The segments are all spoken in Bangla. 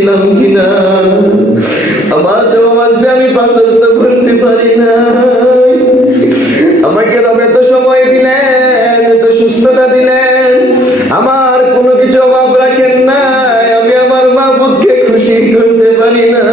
ছিলাম কিনা? আমার জবাব আমি পাচন তো করতে পারি না আমাকে রবে তো সময় দিলেন, এত সুস্থতা দিলেন। আমার কোনো কিছু অভাব রাখেন না আমি আমার মা বুধকে খুশি করতে পারি না।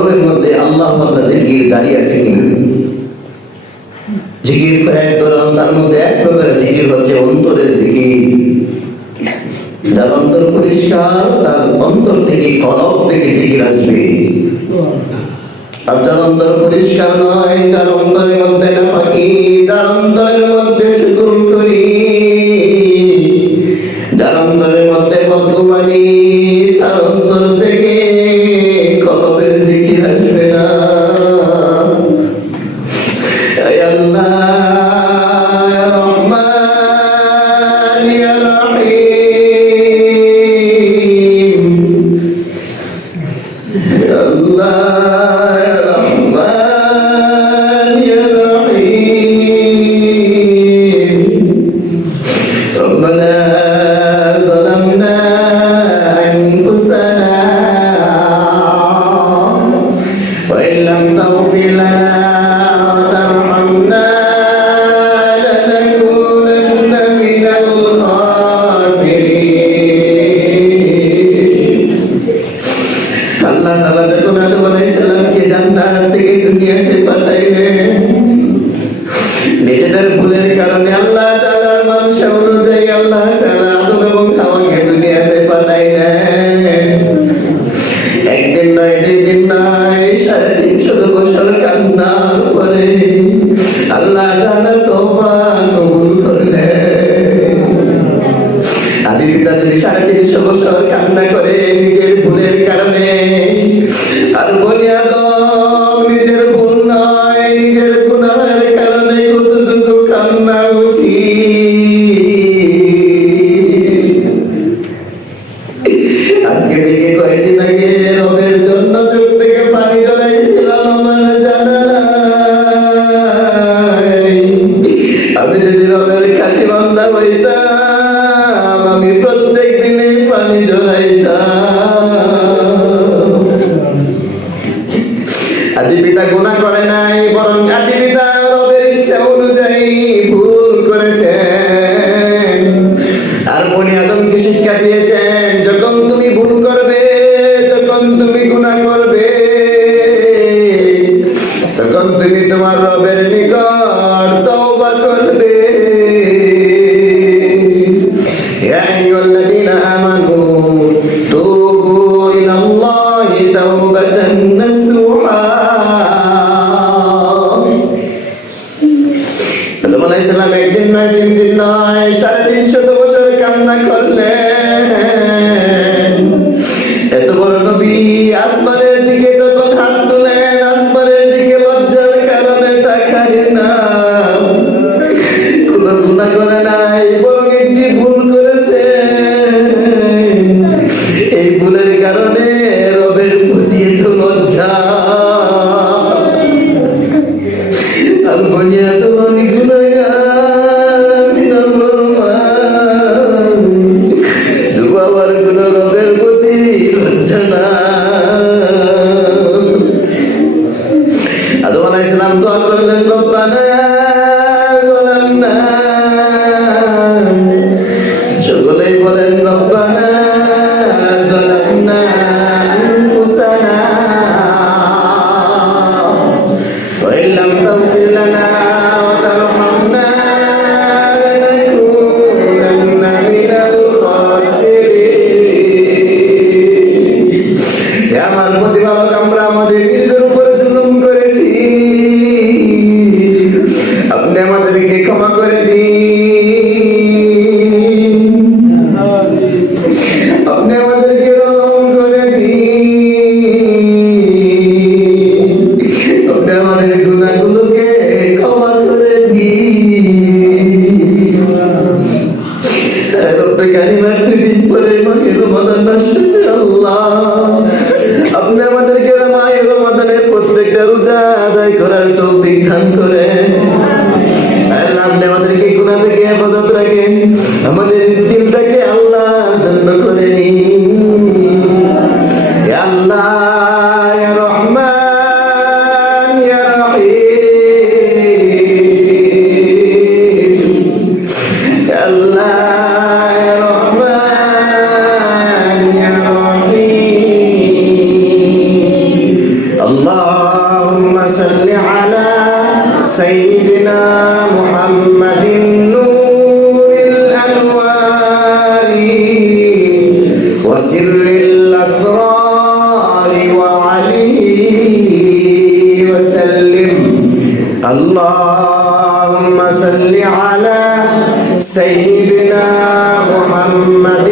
কলমের মধ্যে আল্লাহ আল্লাহ জিকির জারি আছে কিনা? জিকির এক ধরন, তার মধ্যে এক প্রকারের জিকির হচ্ছে অন্তরের জিকির। যার অন্তর পরিষ্কার, তার অন্তর থেকে কলম থেকে জিকির আসবে। আর যার অন্তর পরিষ্কার নয়, তার অন্তরের মধ্যে না ফাঁকি তার অন্তরের adelantado the day. রোজা আদায় করার তৌফিক দান করে। سيدنا محمد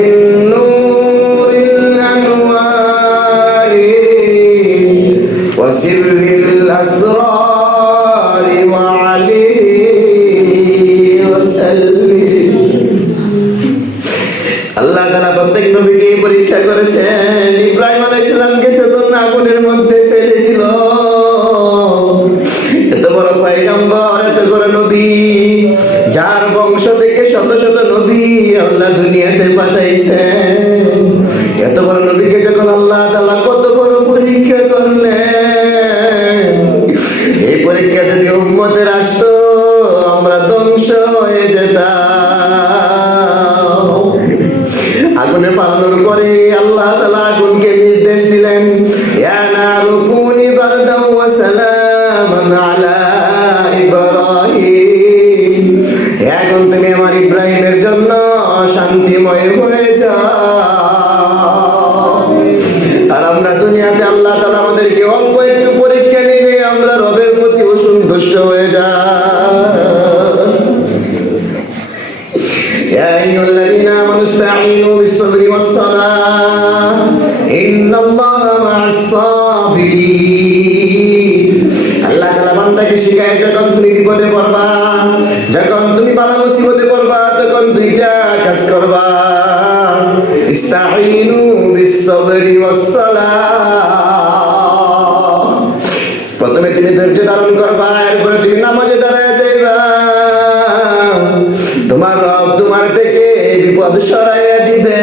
نور الأنوار وسر الأسرار وعليه وسلم আল্লাহ তারা প্রত্যেক নবীকে পরীক্ষা করেছেন ইব্রাহিম আলাইহিস সালামকে চতুর্ণ আগুনের মধ্যে ফেলে দিল এত বড় পয়গম্বর এত বড় নবী যার বংশ থেকে শত শত নবী আল্লাহ দুনিয়াতে পাঠাইছে এত বড় নবীকে যখন আল্লাহ بالصبر والصلاة إن الله مع الصابرين আল্লাহ তাআলা বান্দাকে শিখায় যখন তুমি বিপদে পড়বা যখন তুমি বালা মুসিবতে পড়বা তখন দুইটা কাজ করবা ইস্তাঈনু বিস-সাবরি ওয়াস-সালাহ প্রথমে তুমি ধৈর্য ধারণ করবা এরপরে তুমি নামাজে দাঁড়ায় যাইবা তোমার রব তোমার থেকে বিপদ সরাইয়া দিবে।